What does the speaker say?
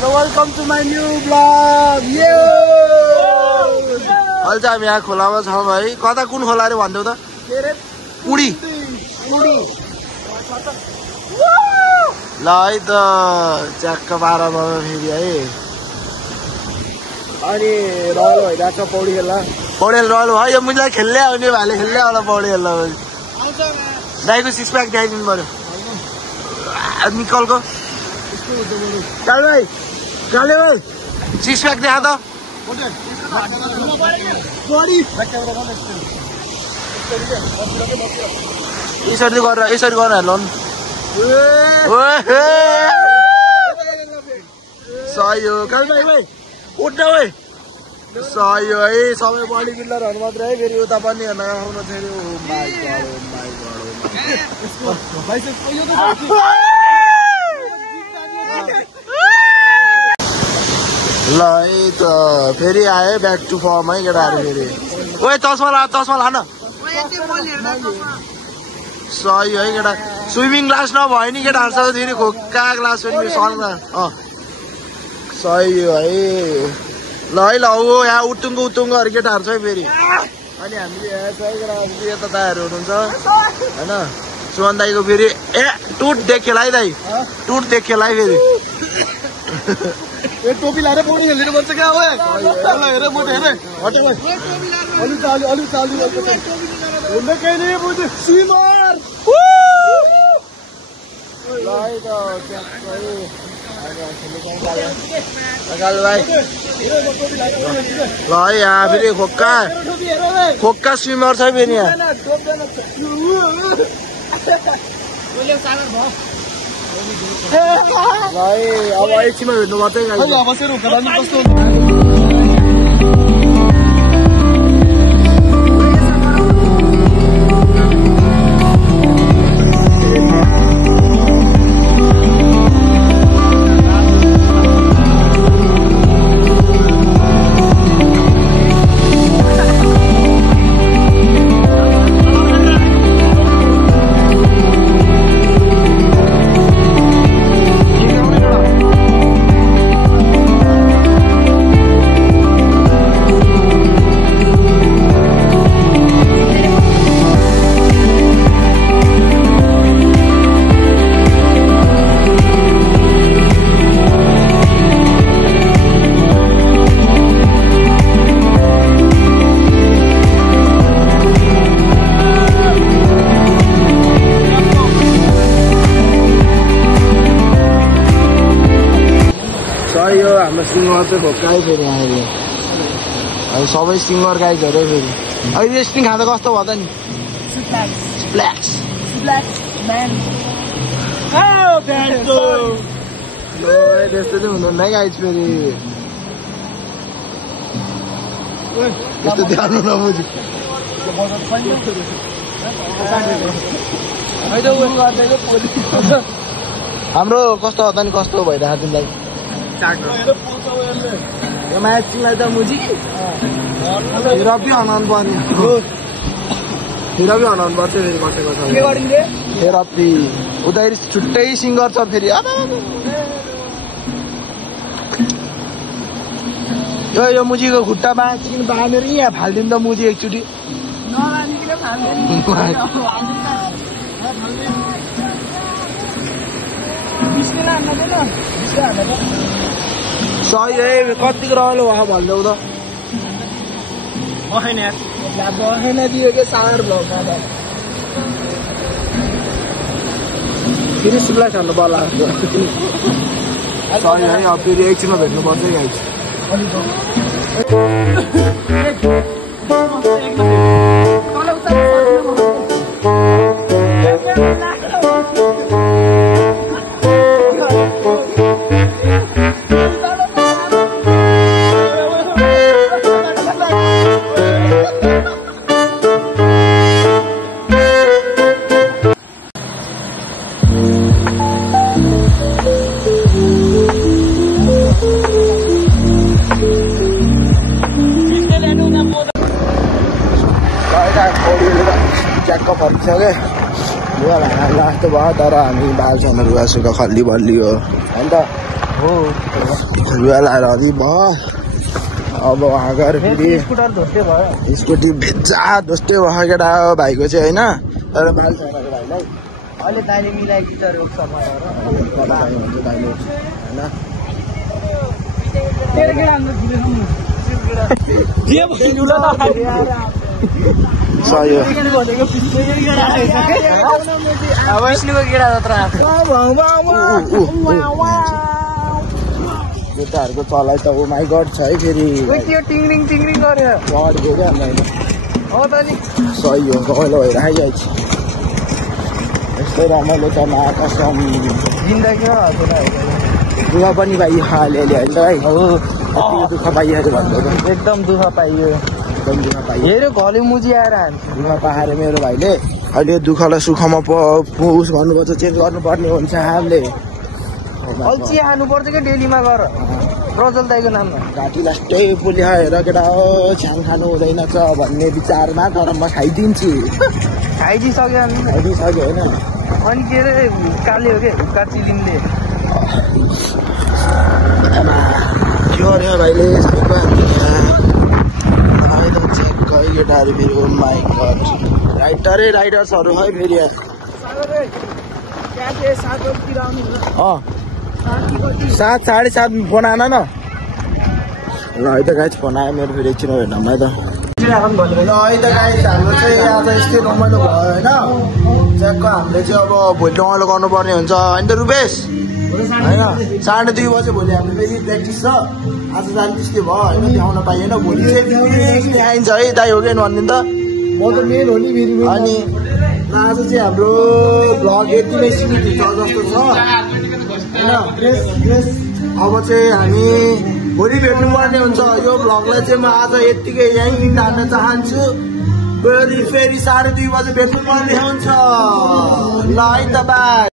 Welcome to my new blog. अहिले चाहिँ हामी यहाँ खोलामा छौँ है। कता कुन खोला अरे भनिदेऊ त? पुडी। ल है त च्याक्क 12 भयो फेरि है। अनि रहल भइरहेको छ पौडी खेल्न। पौडी रहल भयो। यो मुजलाई खेल्दै आउने भाइले खेल्दै होला पौडी खेल्न। दाइको सिक्स प्याक देखाइदिनु पर्यो निकलको। काले भाइ सिक्स प्याक देखा त। यसरी गर लोन। सही हो काले भाइ उठ्न भाइ। सही हो है। सबै बडी बिल्डरहरू मात्रै है। फेरि उता पनि नआउनु फेरि। ल है त फेरि आयो ब्याक टु फर्म है केटाहरू फेरि। ओए चस्मा लान। सही है केटा। स्विमिङ क्लास नभयो नि केटाहरूसँग फेरि खोक्का क्लास पनि सर्न। सही हो है। ल है ल हो यहाँ उटुङ्गोहरू केटाहरू छ है फेरि। अनि हामीले यहाँ छ केटाहरू यता दाइहरू हुनुहुन्छ होइन। सुमन दाईको फेरि टुट देखेल है दाई। टुट देखेल है फेरि। टोपी लाएर पौडी खेल्नु पर्छ क्या। हेर म हेरे अलि चालु हुँदै केही नै बुझ्यो सिमर। ल है त भाइ ल है यहाँ फेरि खोक्का स्विमर छ फेरि यहाँ। ल है अब एकछिनमा भेट्नु मात्रै हाम्रो सिङ्गर चाहिँ भोक्काइ फेरि आयो। अब सबै सिङ्गर गाइजहरू फेरि अहिले रेस्टिङ खाँदा कस्तो भयो त नि? त्यस्तो चाहिँ हुनुहुन्न है गाइज फेरि। त्यस्तो ध्यान नबुझ्यो। हाम्रो कस्तो हो त नि? कस्तो भइरहेको तिमीलाई? यो म्याचलाई त मुजी हिरा पनि हनाउनु पर्ने। हिरा पनि हनाउनु पर्छ फेरि कटेको छ। हेरापी उता छुट्टै सिङ्गर छ फेरि। यो मुजीको खुट्टा बाँधेर यहाँ फालिदिनु त मुजी एकचोटि। सही है। कतिको रहलो भयो भनिदेऊ त। बखेन दियो कि सार भ्लगमा फेरि सुब्ला छान्नु पर्ला। सही है। अब फेरि एकछिनमा भेट्नुपर्छ है गाइज। च्याक्क फर्किसक्यो। लुगा लास्तो भयो तर हामी बाल्छौँ लुगा सुगा खल्ली बल्ली हो अन्त हो लाएर अलि भयो अब उहाँ गएर फेरि स्कुटर धोस्टे भयो स्कुटी भेजा धोस्टे भयो केटा हो भाइको चाहिँ होइन तर बाल छैन भाइलाई अहिले दाइले मिलाइदिन्छ रोक्छ हुन्छ दाइले होइन सही हो विष्णुको केटा जत्रा केटाहरूको चलाइ त ओ माई गड छ है फेरि त्यो टिङ्रिङ टिङ्रिङ गर्यो गड्यो क्या हो त नि सही हो रमाइलो भइरहेको छ यस्तै रमाइलो त कसम जिन्दगीमा दुःख पनि पाइयो अलिअलि होइन त भाइ दुःख पाइहाल्यो भन्दै एकदम दुःख पाइयो एकदम दुःख पाइयो हेऱ्यो घले मुजी आएर हान्छ दुःख पाएर मेरो भाइले अहिले दुःखलाई सुखमा उस गर्नुपर्छ चेन्ज गर्नुपर्ने हुन्छ हामीले अल्छी हाल्नुपर्छ क्या डेलीमा गएर प्रजल दाईको नाममा घाँटी लास्टै पुलिया हेर केटा हो छ्याङ खानु हुँदैन छ भन्ने विचारमा तर म खाइदिन्छु खाइदिइसक्यो अनि खाइदिइसक्यो होइन अनि के अरे काले हो क्या हुक्का चिलिमले के गर्यो भाइले सबैको एकदम चेक गयो केटाहरू फेरि माइक राइडर्सहरू है फेरि सात 7:30 बनाएन न ल है त गाइस बनायो मेरो फेरि एकछिन हेर्न है त ल है त गाइस हाम्रो चाहिँ आज यस्तै रमाइलो भयो होइन च्याकको हामीले चाहिँ अब भोलि रमाइलो गर्नुपर्ने हुन्छ होइन त रुपेश होइन 2:30 बजे भोलि हाम्रो फेरि प्र्याक्टिस छ आज जान्दिस् के भयो होइन देखाउन पाइएन भोलि चाहिँ देखाइन्छ है दाइ हो कि भनिदिनु त म त मेन हो नि अनि आज चाहिँ हाम्रो भ्लग यति नै सीमित हुन्छ जस्तो छ होइन अब चाहिँ हामी भोलि भेट्नुपर्ने हुन्छ यो भ्लगलाई चाहिँ म आज यत्तिकै यहीँ हाल्न चाहन्छु फेरि 2:30 बजे भेट्नुपर्ने हुन्छ ल है त बाई